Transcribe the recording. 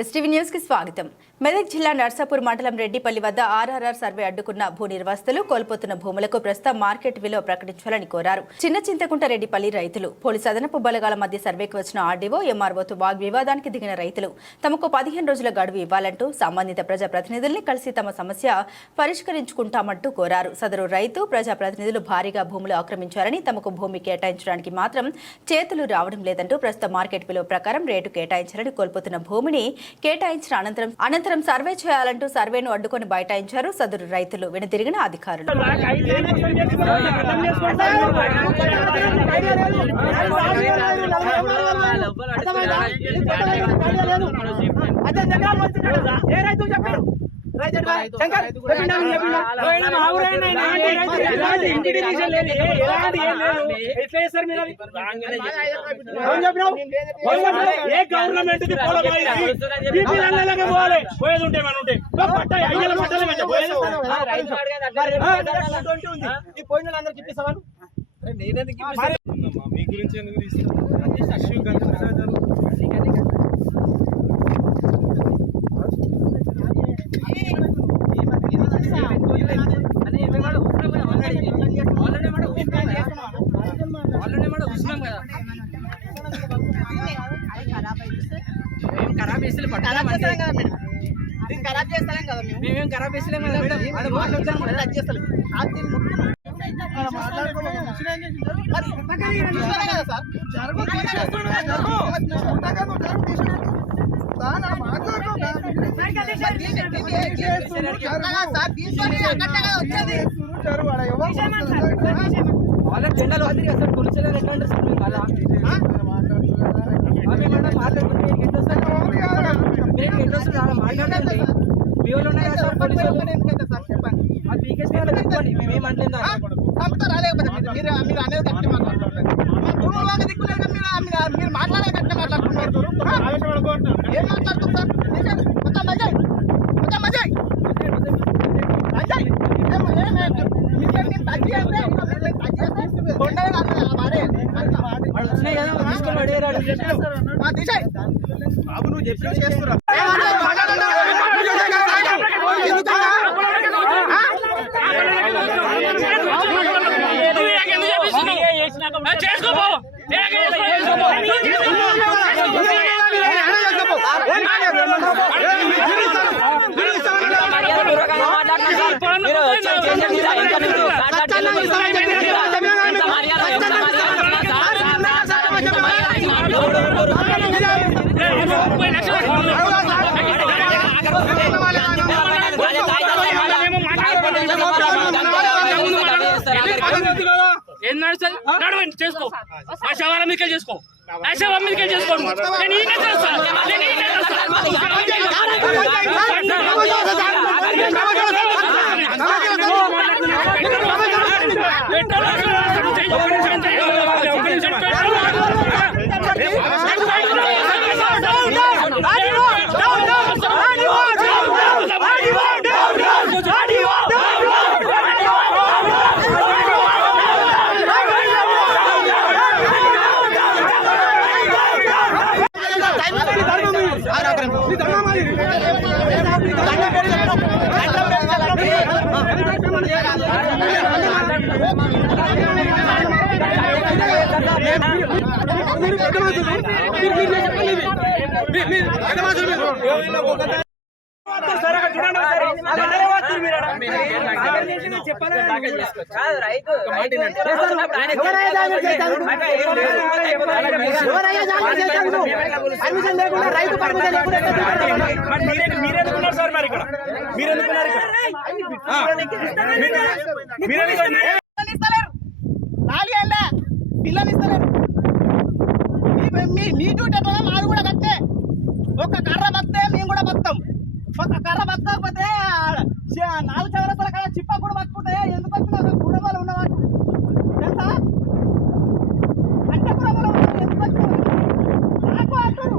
STV news కి స్వాగతం. మెదక్ జిల్లా నర్సాపూర్ మండలం రెడ్డిపల్లి వద్ద ఆర్ఆర్ఆర్ సర్వే అడ్డుకున్న భూ నిర్వాసితులు కోల్పోతున్న భూములకు ప్రస్తుత మార్కెట్ విలువ ప్రకటించాలని కోరారు. చిన్న చింతకుంట రెడ్డిపల్లి రైతులు పోలీసు అదనపు బలగాల మధ్య సర్వేకి వచ్చిన ఆర్డీఓ ఎంఆర్ఓతో వాగ్వివాదానికి దిగిన రైతులు తమకు 15 రోజుల గడువు ఇవ్వాలంటూ సంబంధిత ప్రజాప్రతినిధుల్ని కలిసి తమ సమస్య పరిష్కరించుకుంటామంటూ కోరారు. సదరు రైతు ప్రజాప్రతినిధులు భారీగా భూములు ఆక్రమించారని తమకు భూమి కేటాయించడానికి మాత్రం చేతులు రావడం లేదంటూ ప్రస్తుత మార్కెట్ విలువ ప్రకారం రేటు కేటాయించాలని కోల్పోతున్న భూమిని కేటాయించిన అనంతరం సర్వే చేయాలంటూ సర్వేను అడ్డుకొని బైఠాయించారు సదరు రైతులు. వెనుతిరిగిన అధికారులు మీ గురించి ఖరాబ్ చేస్తాం కదా మేమేం ఖరాబ్ చేస్తలేం వాళ్ళ జెండాలు అసలు కొలిచేలా ఎట్లా అంటే మాట్లాడండి మీ వాళ్ళు ఉన్నాయి కదా సార్ చెప్పండి అది పీకేసి పెట్టుకోండి మేమేం అనలేదు మీరు అనేది కట్టి మాట్లాడుతున్నారు మీరు మాట్లాడే కట్టే మాట్లాడుతున్నారు ఏం మాట్లాడుతున్నారు సార్ మొత్తం మజాయ్ బాబు నువ్వు చెప్పి చేస్తున్నా ఏం నడుస్తుంది చేసుకో ఆ శవాల మీదకి చేసుకో ఆ శవం మీదకి చేసుకోండి నేను ఈయన చేస్తాను మీరెందుకున్నారు సార్ మరి ఇక్కడ మీరెందుకున్నారు పిల్లలు ఇస్తలేరు మీ డ్యూటీ ఎట్లా మాది కూడా కట్టే ఒక కర్ర బతే మేము కూడా బతాం ఒక కర్ర బతకపోతే 4 చవరస్తల కదా చిప్ప కూడా బతుకుంటాయా ఎందుకు వచ్చిన కుటుంబాలు ఉన్నవాళ్ళు తెలుసా అంటే కుటుంబాలు ఎందుకు వచ్చిన నాకు అంటారు